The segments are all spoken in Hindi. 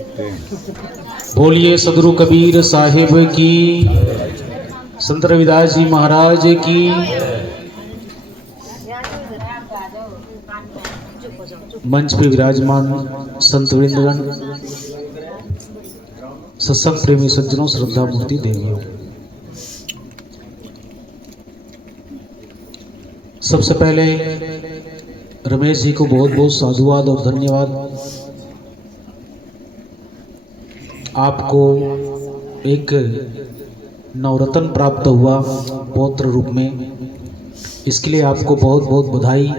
बोलिए सदगुरु कबीर साहिब की, संत रविदास जी महाराज की। मंच पे विराजमान संत वृंदगण, सत्संग प्रेमी सज्जनों, श्रद्धा मूर्ति देवियों, सबसे पहले रमेश जी को बहुत बहुत साधुवाद और धन्यवाद। आपको एक नवरत्न प्राप्त हुआ पौत्र रूप में, इसके लिए आपको बहुत बहुत बधाई।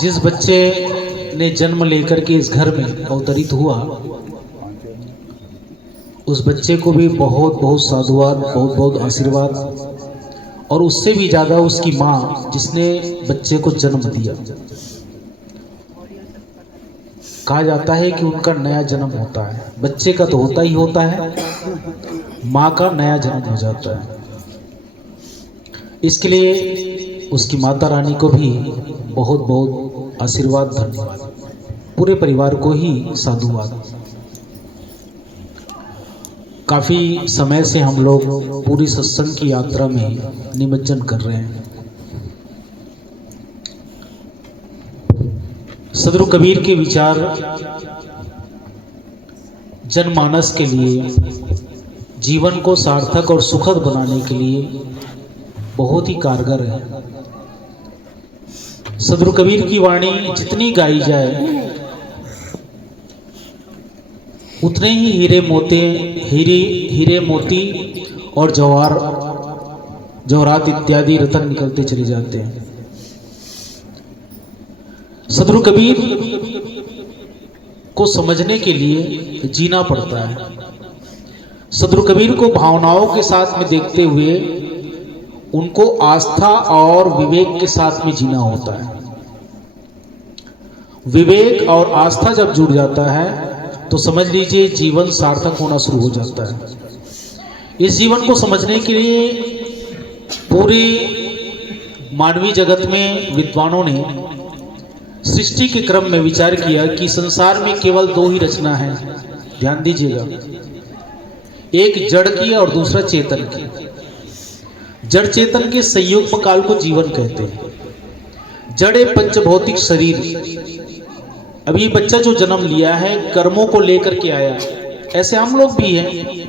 जिस बच्चे ने जन्म लेकर के इस घर में अवतरित हुआ, उस बच्चे को भी बहुत बहुत साधुवाद, बहुत बहुत आशीर्वाद, और उससे भी ज़्यादा उसकी माँ जिसने बच्चे को जन्म दिया। कहा जाता है कि उनका नया जन्म होता है, बच्चे का तो होता ही होता है, माँ का नया जन्म हो जाता है। इसके लिए उसकी माता रानी को भी बहुत बहुत आशीर्वाद, धन्यवाद। पूरे परिवार को ही साधुवाद। काफ़ी समय से हम लोग पूरी सत्संग की यात्रा में निमज्जन कर रहे हैं। सदगुरु कबीर के विचार जनमानस के लिए, जीवन को सार्थक और सुखद बनाने के लिए बहुत ही कारगर है। सदगुरु कबीर की वाणी जितनी गाई जाए उतने ही हीरे मोती और जवाहरात इत्यादि रत्न निकलते चले जाते हैं। सदगुरु कबीर को समझने के लिए जीना पड़ता है। सदगुरु कबीर को भावनाओं के साथ में देखते हुए उनको आस्था और विवेक के साथ में जीना होता है। विवेक और आस्था जब जुड़ जाता है तो समझ लीजिए जीवन सार्थक होना शुरू हो जाता है। इस जीवन को समझने के लिए पूरे मानवीय जगत में विद्वानों ने सृष्टि के क्रम में विचार किया कि संसार में केवल दो ही रचना है। ध्यान दीजिएगा, एक जड़ की और दूसरा चेतन की। जड़ चेतन के संयुक्त काल को जीवन कहते हैं। जड़ एक पंचभौतिक शरीर। अभी बच्चा जो जन्म लिया है कर्मों को लेकर के आया, ऐसे हम लोग भी हैं।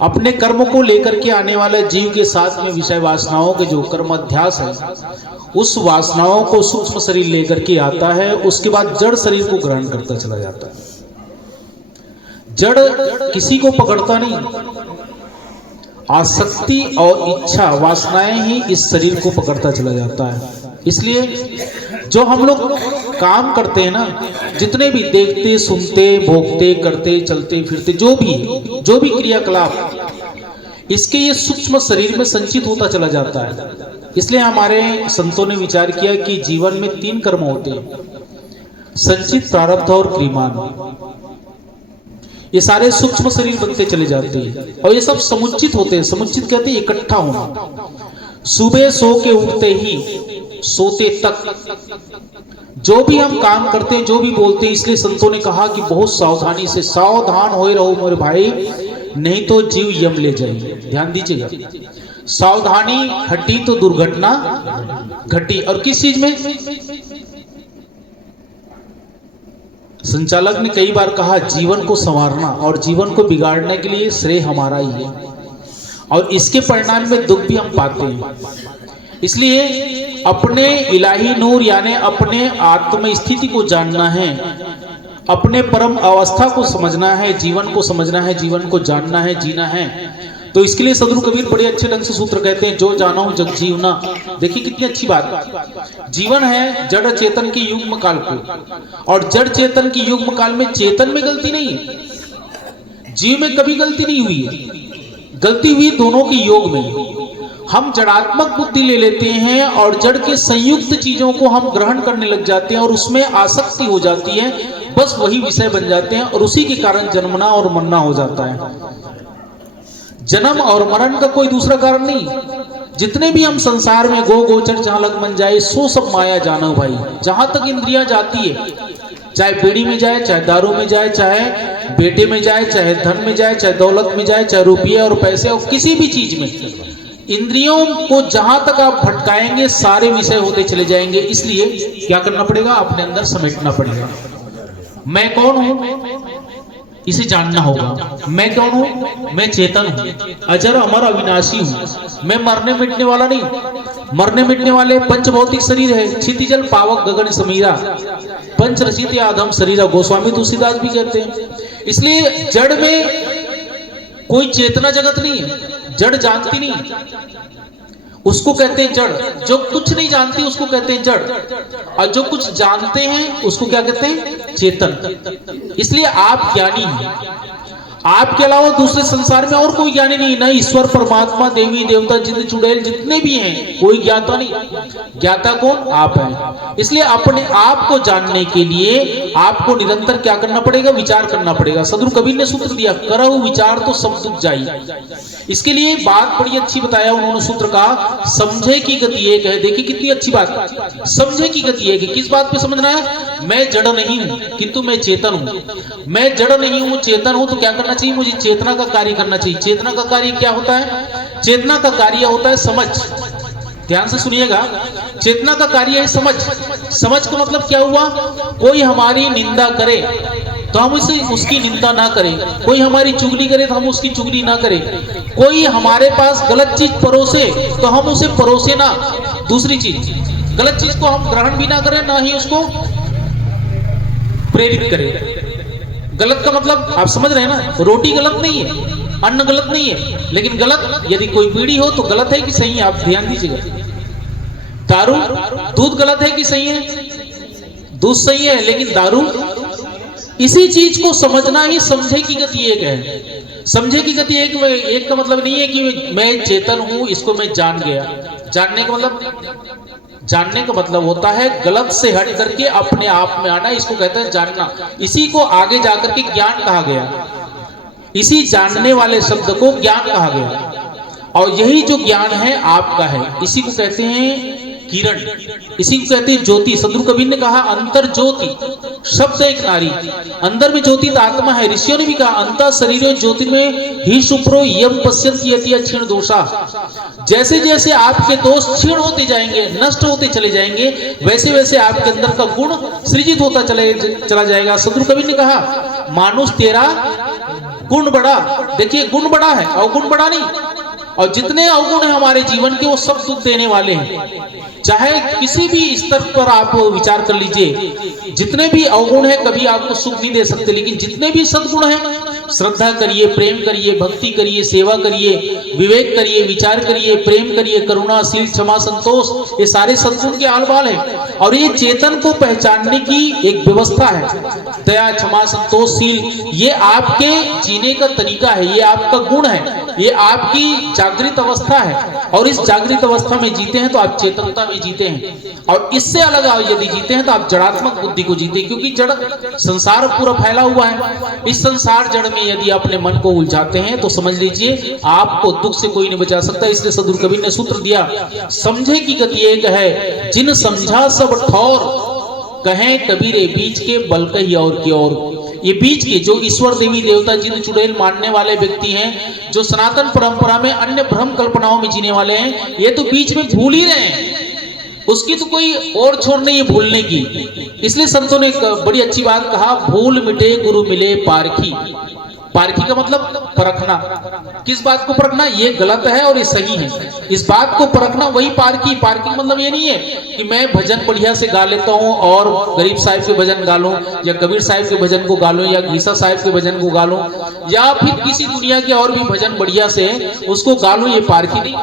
अपने कर्मों को लेकर के आने वाले जीव के साथ में विषय वासनाओं के जो कर्म अध्यास है, उस वासनाओं को सूक्ष्म शरीर लेकर के आता है। उसके बाद जड़ शरीर को ग्रहण करता चला जाता है। जड़ किसी को पकड़ता नहीं, आसक्ति और इच्छा, वासनाएं ही इस शरीर को पकड़ता चला जाता है। इसलिए जो हम लोग काम करते हैं ना, जितने भी देखते, सुनते, भोगते, करते, चलते फिरते, जो भी क्रियाकलाप, इसके ये सूक्ष्म शरीर में संचित होता चला जाता है। इसलिए हमारे संतों ने विचार किया कि जीवन में 3 कर्म होते हैं, संचित, प्रारब्ध और क्रियमान। ये सारे सूक्ष्म शरीर बनते चले जाते हैं और ये सब समुचित होते हैं। समुचित कहते हैं इकट्ठा होना। सुबह सो के उठते ही सोते तक जो भी हम काम करते हैं, जो भी बोलते हैं, इसलिए संतों ने कहा कि बहुत सावधानी से, सावधान होए रहो मेरे भाई, नहीं तो जीव यम ले जाएंगे। ध्यान दीजिएगा, सावधानी हटी तो दुर्घटना घटी। और किस चीज में? संचालक ने कई बार कहा जीवन को संवारना और जीवन को बिगाड़ने के लिए श्रेय हमारा ही है, और इसके परिणाम में दुख भी हम पाते हैं। इसलिए अपने इलाही नूर यानी अपने आत्म स्थिति को जानना है, अपने परम अवस्था को समझना है, जीवन को समझना है, जीवन को जानना है, जीना है। तो इसके लिए सदगुरु कबीर बड़े अच्छे ढंग से सूत्र कहते हैं, जो जानो जग जीवना। देखिए कितनी अच्छी बात। जीवन है जड़ चेतन के युग्म काल को, और जड़ चेतन की युग्म काल में चेतन में गलती नहीं है, जीव में कभी गलती नहीं हुई है। गलती हुई दोनों के योग में। हम जड़ात्मक बुद्धि ले लेते हैं और जड़ के संयुक्त चीजों को हम ग्रहण करने लग जाते हैं और उसमें आसक्ति हो जाती है, बस वही विषय बन जाते हैं और उसी के कारण जन्मना और मरना हो जाता है। जन्म और मरण का कोई दूसरा कारण नहीं। जितने भी हम संसार में गो गोचर जहां लग मन जाए, सो सब माया जानो भाई। जहां तक इंद्रियां जाती है चाहे बीड़ी में जाए, चाहे दारू में जाए, चाहे बेटे में जाए, चाहे धन में जाए, चाहे दौलत में जाए, चाहे रुपये और पैसे और किसी भी चीज में, इंद्रियों को जहां तक आप भटकाएंगे सारे विषय होते चले जाएंगे। इसलिए क्या करना पड़ेगा, अपने अंदर समेटना पड़ेगा। मैं कौन हूं इसे जानना होगा। मैं कौन हूं, मैं चेतन हूं, अजर अमर अविनाशी हूं। मैं मरने मिटने वाला नहीं। मरने मिटने वाले पंच भौतिक शरीर है, क्षितिजल पावक गगन समीरा, पंच रचित आधम शरीरा, गोस्वामी तुलसीदास भी कहते हैं। इसलिए जड़ में कोई चेतना जगत नहीं है, जड़ जानती नहीं, उसको कहते हैं जड़। जो कुछ नहीं जानती उसको कहते हैं जड़, और जो कुछ जानते हैं उसको क्या कहते हैं, चेतन। इसलिए आप ज्ञानी हैं, आपके अलावा दूसरे संसार में और कोई ज्ञानी नहीं, ना ईश्वर परमात्मा देवी देवता जिन चुड़ैल जितने भी हैं, कोई ज्ञाता नहीं। ज्ञाता कौन, आप हैं। इसलिए अपने आप को जानने के लिए आपको निरंतर क्या करना पड़ेगा, विचार करना पड़ेगा। सदगुरु कबीर ने सूत्र दिया, करहु विचार तो सब दुख जाई। इसके लिए बात बड़ी अच्छी बताया उन्होंने सूत्र का, समझे की गति एक है। देखिए कितनी अच्छी बात, समझे की गति एक है। किस बात पे समझना है, मैं जड़ नहीं हूं किंतु मैं चेतन हूं। मैं जड़ नहीं हूं, चेतन हूं, तो क्या करना चाहिए, मुझे चेतना का कार्य करना चाहिए। चेतना का कार्य क्या होता है, चेतना का कार्य होता है समझ। ध्यान से सुनिएगा, चेतना का कार्य है समझ। समझ का मतलब क्या हुआ, कोई हमारी निंदा करे तो हम उसे उसकी निंदा ना करें, कोई हमारी चुगली करे तो हम उसकी चुगली ना करें, कोई हमारे पास गलत चीज परोसे तो हम उसे परोसे ना। दूसरी चीज, गलत चीज को हम ग्रहण भी ना करें, ना ही उसको प्रेरित करें। गलत का मतलब आप समझ रहे हैं ना, रोटी गलत नहीं है, अन्न गलत नहीं है, लेकिन गलत यदि कोई बीड़ी हो तो गलत है कि सही है, आप ध्यान दीजिएगा। दारू, दूध गलत है कि सही है, दूध सही है लेकिन दारू। इसी चीज को समझना ही समझे की गति एक है। समझे की गति एक का मतलब नहीं है कि मैं चेतन हूं, इसको मैं जान गया। जानने का मतलब होता है गलत से हट करके अपने आप में आना, इसको कहते हैं जानना। इसी को आगे जाकर के ज्ञान कहा गया, इसी जानने वाले शब्द को ज्ञान कहा गया। और यही जो ज्ञान है आपका है, इसी को कहते हैं किरण, इसी को कहते हैं ज्योति। सदगुरु कबीर ने कहा अंतर ज्योति शब्द एक नारी, अंदर में ज्योति आत्मा है। ऋषियों ने भी कहा अंतर शरीर ज्योति में ही सुप्रो यम पश्यन्ति यति क्षीण दोषा। जैसे जैसे आपके दोष क्षीण होते जाएंगे, नष्ट होते चले जाएंगे, वैसे वैसे आपके अंदर का गुण सृजित होता चला जाएगा। सदगुरु कबीर ने कहा मानुष तेरा गुण बड़ा। देखिए गुण बड़ा है, अवगुण बड़ा नहीं। और जितने अवगुण है हमारे जीवन के वो सब दुख देने वाले हैं। चाहे किसी भी स्तर पर आप विचार कर लीजिए, जितने भी अवगुण है कभी आपको सुख नहीं दे सकते, लेकिन जितने भी सद्गुण हैं, श्रद्धा करिए, प्रेम करिए, भक्ति करिए, सेवा करिए, विवेक करिए, विचार करिए, प्रेम करिए, करुणा, शील, क्षमा, संतोष, ये सारे सद्गुण के आलवाल है। और ये चेतन को पहचानने की एक व्यवस्था है। दया, क्षमा, संतोष, शील, ये आपके जीने का तरीका है, ये आपका गुण है, ये आपकी जागृत अवस्था है। और इस जागृत अवस्था में जीते हैं तो आप चेतनता में जीते हैं, और इससे अलग यदि जीते हैं तो आप जड़ात्मक बुद्धि को जीते हैं। क्योंकि जड़ संसार पूरा फैला हुआ है, इस संसार जड़ में यदि अपने मन को उलझाते हैं तो समझ लीजिए आपको दुख से कोई नहीं बचा सकता। इसलिए सदगुरु कबीर ने सूत्र दिया, समझे की गति एक है, जिन समझा सब ठौर, कहें कबीरे बीच के बल कही और की ओर। ये बीच के जो ईश्वर देवी देवता जिन चुड़ैल मानने वाले व्यक्ति हैं, जो सनातन परंपरा में अन्य भ्रम कल्पनाओं में जीने वाले हैं, ये तो बीच में भूल ही रहे हैं, उसकी तो कोई और छोड़ नहीं है भूलने की। इसलिए संतों ने एक बड़ी अच्छी बात कहा, भूल मिटे गुरु मिले पारखी। पारखी का मतलब परखना। किस बात को परखना, ये गलत है और ये सही है, इस बात को परखना, वही पारखी। पारखी मतलब ये नहीं है कि मैं भजन बढ़िया से गा लेता हूँ और गरीब साहिब के भजन गा लूं, या कबीर साहिब के भजन को गा लूं, या घीसा साहिब के भजन को गा लूं, या फिर किसी दुनिया के और भी भजन बढ़िया से उसको गा लूं, ये पारखी नहीं।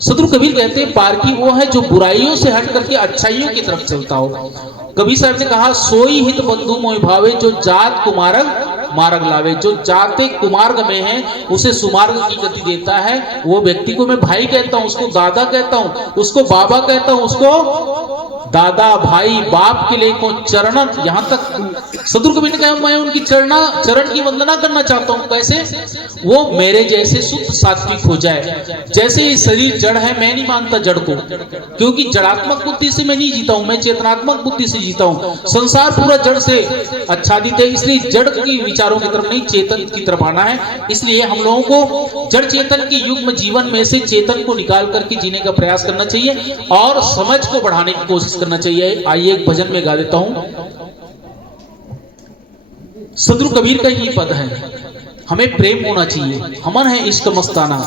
सदगुरु कबीर कहते हैं पारखी वो है जो बुराइयों से हट करके अच्छाइयों की तरफ चलता हो। कबीर साहब ने कहा, सोई हित बंधु मोहि भावे, जो जात कुमारग मार्ग लावे। जो जाते कुमार्ग में है उसे सुमार्ग की गति देता है। वो व्यक्ति को मैं भाई कहता हूं, उसको दादा कहता हूं, उसको बाबा कहता हूं, उसको दादा, भाई, बाप के लिए को चरणन, यहां तक सदगुरु कबीर ने कहा मैं उनकी चरण की वंदना करना चाहता हूं। कैसे? वो मेरे जैसे शुद्ध सात्विक हो जाए। जैसे ये शरीर जड़ है, मैं नहीं मानता जड़ को, क्योंकि जड़ात्मक बुद्धि से मैं नहीं जीता हूं, मैं चेतनात्मक बुद्धि से जीता हूं। संसार पूरा जड़ से आच्छादित है, इसलिए जड़ की विचारों की तरफ नहीं, चेतन की तरफ आना है। इसलिए हम लोगों को जड़ चेतन के युग में जीवन में से चेतन को निकाल करके जीने का प्रयास करना चाहिए और समझ को बढ़ाने की कोशिश करना चाहिए। आइए एक भजन में गा देता हूं। सदगुरु कबीर का ये पद है, हमें प्रेम होना चाहिए, हमन है इश्क मस्ताना।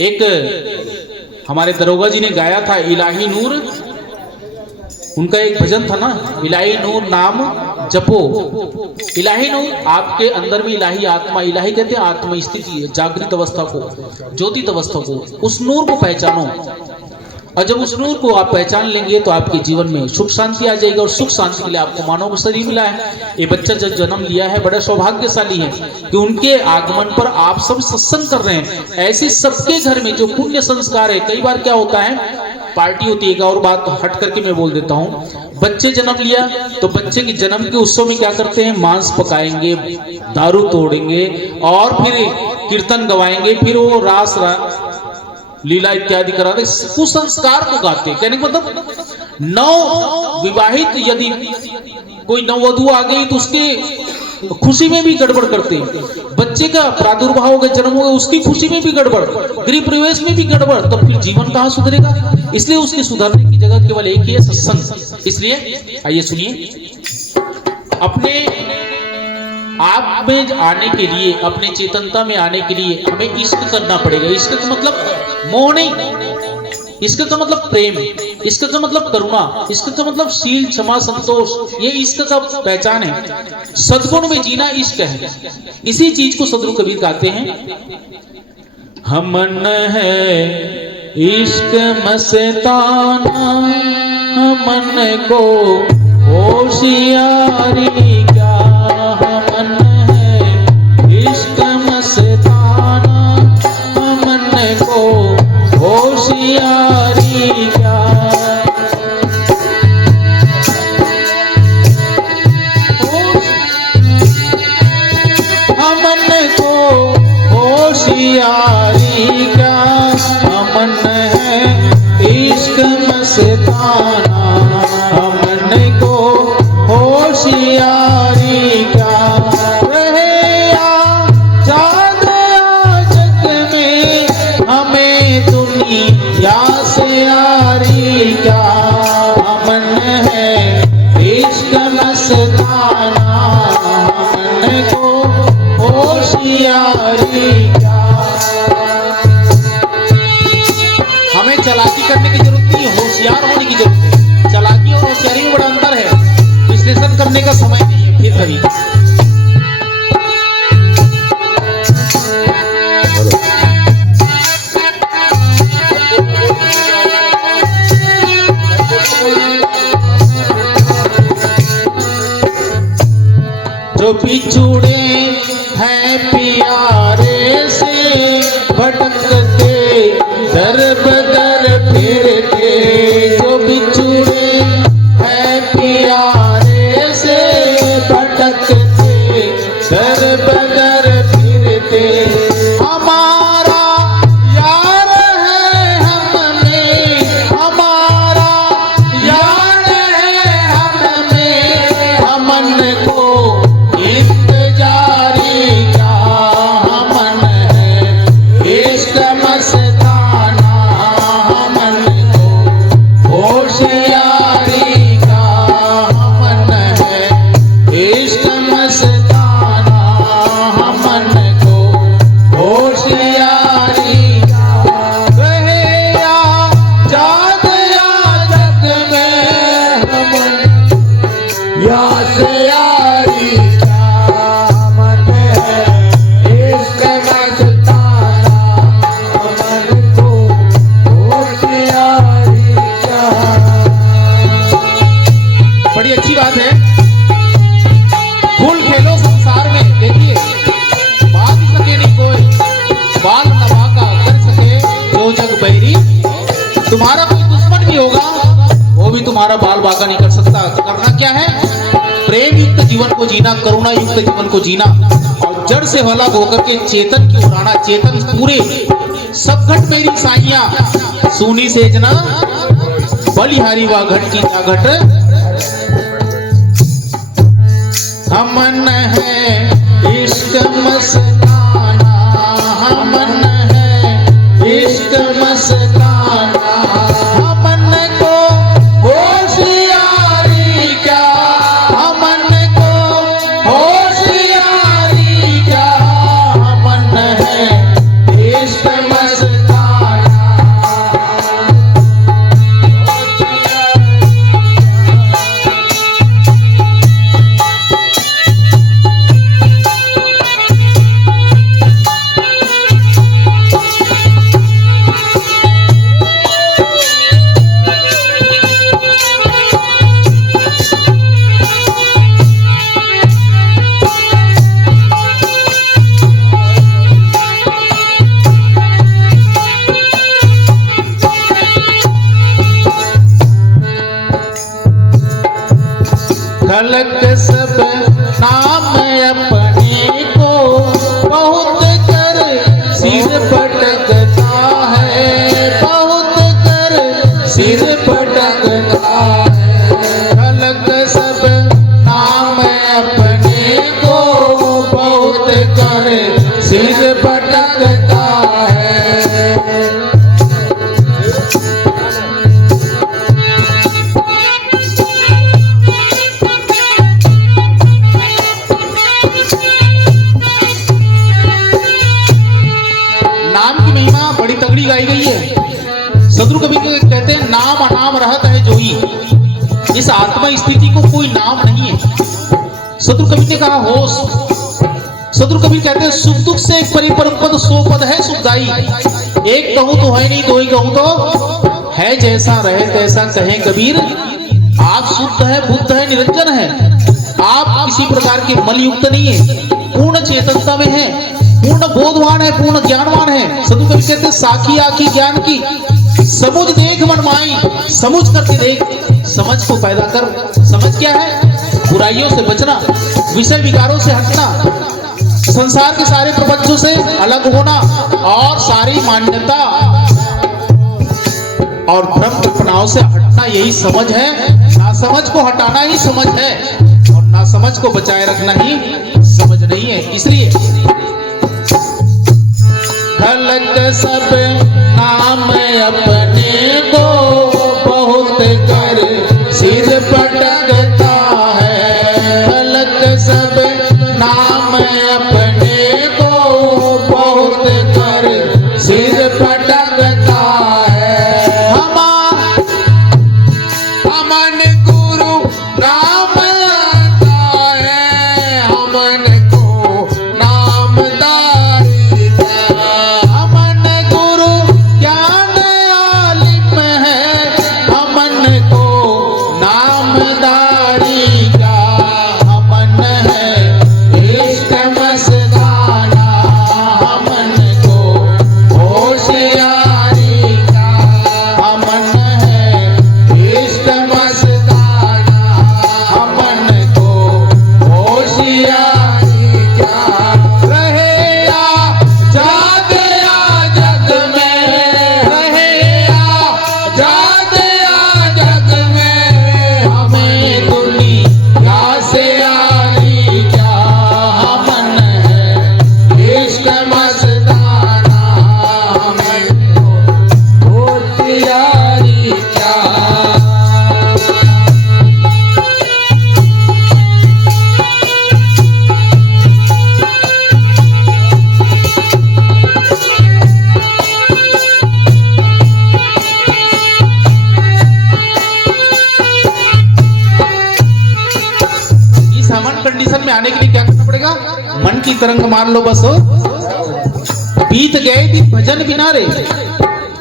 एक हमारे दरोगा जी ने गाया था, इलाही नूर, उनका एक भजन था ना, इलाही नूर नाम जपो। इलाही नूर, आपके अंदर में इलाही आत्मा, इलाही कहते हैं आत्मा स्थिति है, जागृत अवस्था को, ज्योतित अवस्था को, उस नूर को पहचानो। और जब उस नूर को आप पहचान लेंगे तो आपके जीवन में सुख शांति आ जाएगी। और सुख शांति के लिए आपको मानव का शरीर मिला है। ये बच्चा जब जन्म लिया है बड़ा सौभाग्यशाली है कि उनके आगमन पर आप सब सत्संग कर रहे हैं। ऐसे सबके घर में जो पुण्य संस्कार है, कई बार क्या होता है, पार्टी होती है, और बात हट करके मैं बोल देता हूँ, बच्चे जन्म लिया तो बच्चे के जन्म के उत्सव में क्या करते हैं, मांस पकाएंगे, दारू तोड़ेंगे और फिर कीर्तन गवाएंगे, फिर वो रास लीला इत्यादि कराते, कुसंस्कार को गाते। कहने का मतलब नव विवाहित यदि कोई नववधु आ गई तो उसके खुशी में भी गड़बड़ करते, बच्चे का प्रादुर्भाव का जन्म होगा उसकी खुशी में भी गड़बड़, गृह प्रवेश में भी गड़बड़, तो फिर जीवन कहाँ सुधरेगा। इसलिए उसके सुधरने की जगह केवल एक ही है, सत्संग। इसलिए आइए सुनिए, अपने आप में आने के लिए, अपने चेतनता में आने के लिए हमें इश्क करना पड़ेगा। इश्क का मतलब मोह नहीं, इश्क का मतलब प्रेम, इश्क का मतलब करुणा, इश्क का मतलब शील, क्षमा, संतोष, ये इश्क का पहचान है। सद्गुण में जीना इश्क है। इसी चीज को सदगुरु कबीर कहते हैं, हमन है इश्क मस्ताना, हमन को होशियारी क्या, हमन है इश्क मस्ताना, हमन को होशियारी क्या। हमन को होशियारी क्या, हमन है इश्क मस्ताना, हमन को होशियारी क्या। रहे आजाद जग में हमें दुनिया से यारी क्या, हमन है इश्क मस्ताना, हमन को होशियारी क्या। हमें चालाकी करने की जरूरत नहीं, होशियार होने की जरूरत है। चालाकी और होशियारी में बड़ा अंतर है, विश्लेषण करने का समय नहीं है। फिर कभी जो बिछुड़े हैं प्यारे से भटकते दर बदर फिरते, जो बिछुड़े हैं प्यारे से भटकते दर बदर फिरते। हमारा यार है हमें, हमारा यार है हमें, हमन को इंतजारी क्या, हमन है इश्क मस्ताना, हमन को होशियारी क्या, हमन है इश्क मस्ताना, हमन को होशियारी क्या। रहे आजाद जग में हमन या से यारी क्या, हमन है इश्क मस्ताना, हमन को होशियारी क्या। बड़ी अच्छी बात है, फूल खेलो संसार में, देखिए बात सके नहीं कोई, बाल नवा का कर सके जो जग बैरी। तुम्हारा कोई दुश्मन भी होगा वो भी तुम्हारा बाल बाका नहीं कर सकता। करना क्या है, प्रेम युक्त जीवन को जीना, करुणा युक्त जीवन को जीना और जड़ से अलग होकर के चेतन की ओर आना। चेतन पूरे सब घट मेरी साइया सुनी सेजना बलिहारी वा घट की घट हमन है इश्क मस्ताना, हमन है इश्क मस्ताना, हमन को होशियारी क्या, हमन को होशियारी क्या, हमन है इश्क मस्ताना। खलक सब नाम अपने को बहुत कर सिर पटकता है, बहुत कर सिर पटकता है। खलक सब नाम अपने को बहुत कर सिर पटकता है। बड़ी तगड़ी गाई गई है। सदगुरु कबीर कहते हैं नाम अनाम रहत है जोई। इस आत्मा स्थिति को कोई नाम नहीं है। सदगुरु कबीर ने कहा होश। सदगुरु कबीर कहते हैं सुख दुख से एक परिपरम पद सो पद है सुखदाई। एक कहूं तो है नहीं, दो ही कहूं तो है, जैसा रहे तैसा कहें कबीर। आप शुद्ध है, बुद्ध है, निरंजन है। आप किसी प्रकार के मल युक्त नहीं है, पूर्ण चेतनता में है, पूर्ण बोधवान है, पूर्ण ज्ञानवान है। सदगुरु कबीर कहते हैं साखी आखी ज्ञान की, समझ देख मन माई, समझ करके देख, समझ को पैदा कर। समझ क्या है? बुराइयों से बचना, विषय विकारों से हटना, संसार के सारे प्रपंचों से अलग होना और सारी मान्यता और भ्रम कल्पनाओं से हटना, यही समझ है। नासमझ को हटाना ही समझ है और नासमझ को बचाए रखना ही समझ नहीं है। इसलिए खलक सब नाम अपने को बहुत कर सिर पटकता है। खलक सब नाम अपने को बहुत कर सिर पटकता है। हमन गुरु नाम आता है, हमन को नामदारी हमन गुरु ज्ञान आलिम है, हमन को नामदारी का, हमन है इष्ट मस्ताना, हमन को होशियारी का, हमन है इष्ट मस्ताना, हमन को होशियारी का। रहे या जाग या जग में, रहे या जाग या जग में, हमें दुनिया से यारी क्या, हमन है इश्क मस्ताना, हमन को होशियारी क्या। इस हमन कंडीशन में आने के लिए क्या करना पड़ेगा? मन की तरंग मार लो बस। बीत गए दिन भजन बिना रे,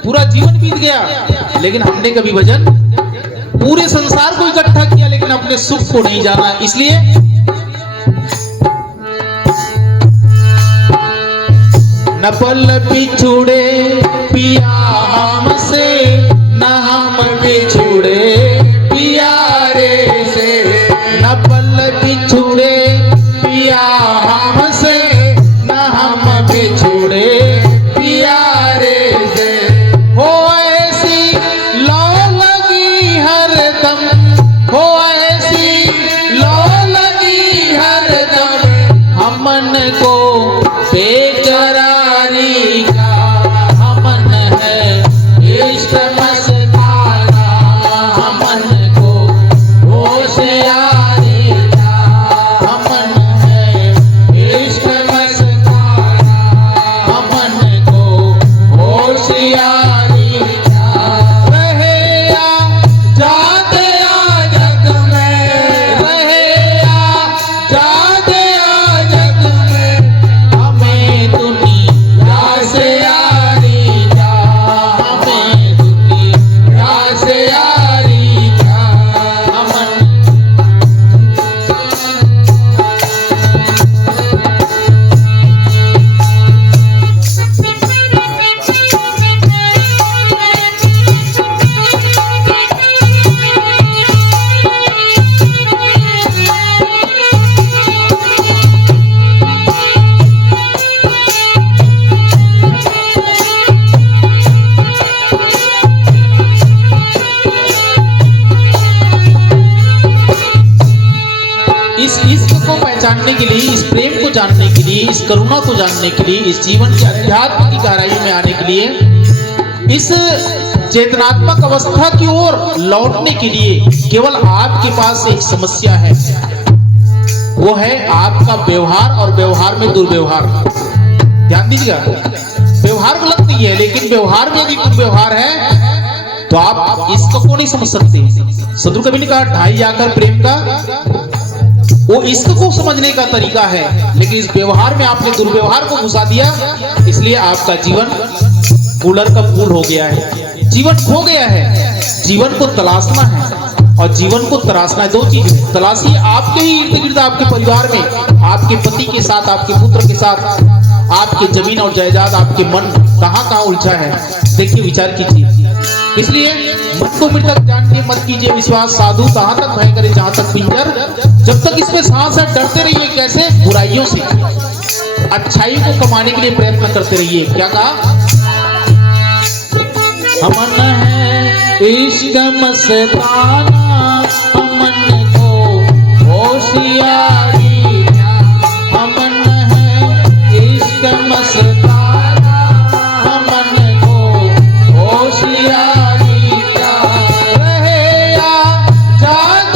पूरा जीवन बीत गया लेकिन हमने कभी भजन, पूरे संसार को इकट्ठा किया लेकिन अपने सुख को नहीं जाना। इसलिए न पल बिछुड़े पिया हमसे, न हम बिछुड़े पिया रे से, न पल इश्क को पहचानने के लिए, इस प्रेम को जानने के लिए, इस करुणा को जानने के लिए, इस जीवन के अध्यात्म की गहराई में आने के लिए, इस चेतनात्मक अवस्था की ओर लौटने के लिए केवल आपके पास एक समस्या है, वो है आपका व्यवहार और व्यवहार में दुर्व्यवहार। ध्यान दीजिएगा, व्यवहार गलत नहीं है, लेकिन व्यवहार में यदि दुर्व्यवहार है तो आप इश्क को नहीं समझ सकते। सदगुरु कवि ने कहा ढाई आकर प्रेम का, वो इश्क को समझने का तरीका है, लेकिन इस व्यवहार में आपने दुर्व्यवहार को घुसा दिया, इसलिए आपका जीवन कूलर का फूल हो गया है, जीवन खो गया है। जीवन को तलाशना है, और जीवन को तराशना है। दो चीज है, तलाशिए आपके ही इर्द गिर्द, आपके परिवार में, आपके पति के साथ, आपके पुत्र के साथ, आपके जमीन और जायदाद, आपके मन कहाँ कहाँ उलझा है, देखिए, विचार कीजिए। इसलिए मन को मृतक जान के मत कीजिए विश्वास, साधु तहां तक भय करे जहां तक पिंजर। जब तक इसमें सांस है डरते रहिए, कैसे? बुराइयों से। अच्छाई को कमाने के लिए प्रयत्न करते रहिए। क्या कहा? अमन है इश्क मस्ताना, अमन को होशियारी, अमन है इश्क मस्ताना, अमन को होशियारी, रहे या जाग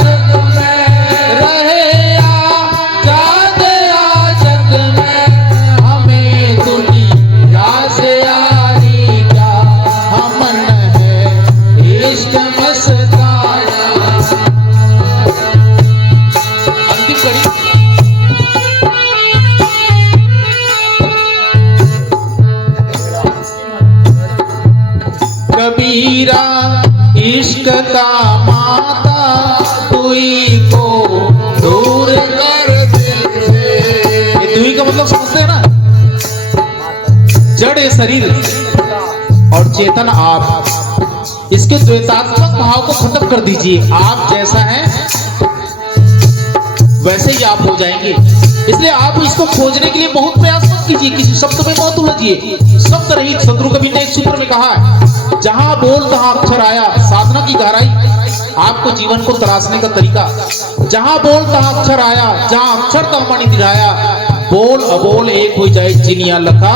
जग में, रहे या जाग जग में, हमें दुनिया से यारी क्या, अमन है इश्क मस्ताना। अंतिम कड़ी कबीरा इश्क का माता, तुई को दूर कर दिल से। ये तुई का मतलब समझते हैं ना? जड़ है शरीर और चेतन आप, इसके द्वैतात्मक भाव को खत्म कर दीजिए। आप जैसा है वैसे ही आप हो जाएंगे। इसलिए आप इसको खोजने के लिए बहुत प्रयास मत कीजिए, किसी शब्द में मत उलझिए। शब्द रहित, सदगुरु कबीर ने एक सूत्र में कहा है, जहां बोल तहां अक्षर आया। साधना की गहराई, आपको जीवन को तराशने का तरीका, जहां बोल तहां अक्षर आया, जहां अक्षर तहां मणि दिखाया, बोल अबोल एक हो जाए जिनिया लखा,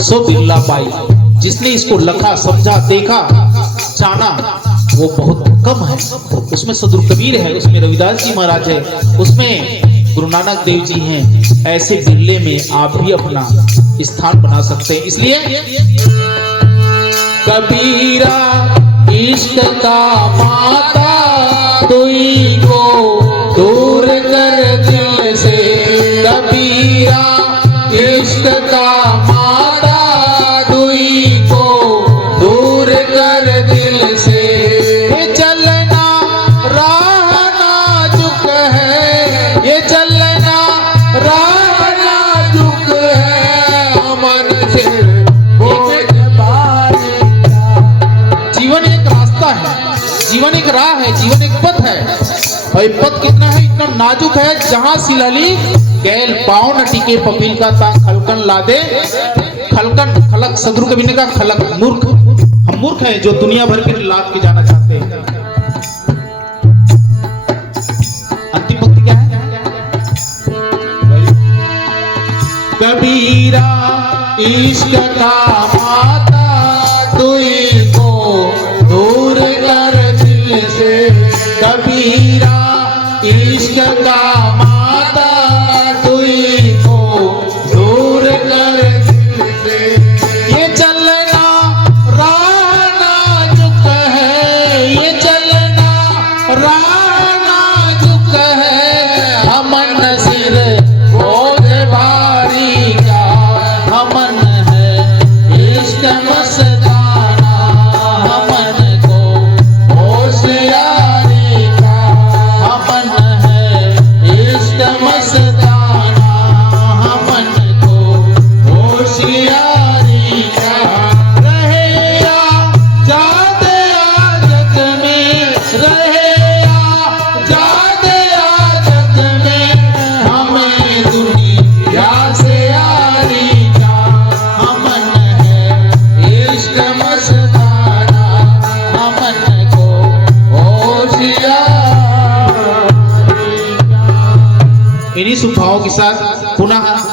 सो बिरला पाई। जिसने इसको लखा, समझा, देखा, जाना, वो बहुत कम है। उसमें सदगुरु कबीर है, उसमें रविदास जी महाराज है, उसमें गुरु नानक देव जी हैं। ऐसे बिरले में आप भी अपना स्थान बना सकते हैं। इसलिए कबीरा इश्क का माता, तुई को दूर कर दिल से। कबीरा इश्क का माता, तुई को दूर कर दिल से। ये चलना राह नाजुक है, ये चलना राह नाजुक है, अमन से जीवन एक रास्ता है, जीवन एक राह है, जीवन एक पथ है। और पथ कितना है? इतना नाजुक है, जहां सिलहली गैल पाँव न टिके, पपील का ता खलकन ला दे। खलकन, खलक, सदगुरु कबीर ने कहा खलक, मूर्ख। हम मूर्ख हैं जो दुनिया भर के लाभ के जाना चाहते हैं। अंतिम पंक्ति क्या है? कबीरा इश्क का माता, तुई को दूर कर दिल से। कबीरा इश्क का माता, तुई को दूर कर दिल से। ये चलना राह नाजुक है, ये चलना राह नाजुक है, अमन सिर बोझ भारी का, अमन है इश्क मस्ताना, अमन को होशियारी का, अमन है इश्क मस्ताना, अमन को होशियारी का। रहे या जाग जग में, रहे या जाग जग में, हमें दुनिया से यारी का, अमन है इश्क मस्ताना, अमन को होशियारी का। शुभभावों के साथ पुनः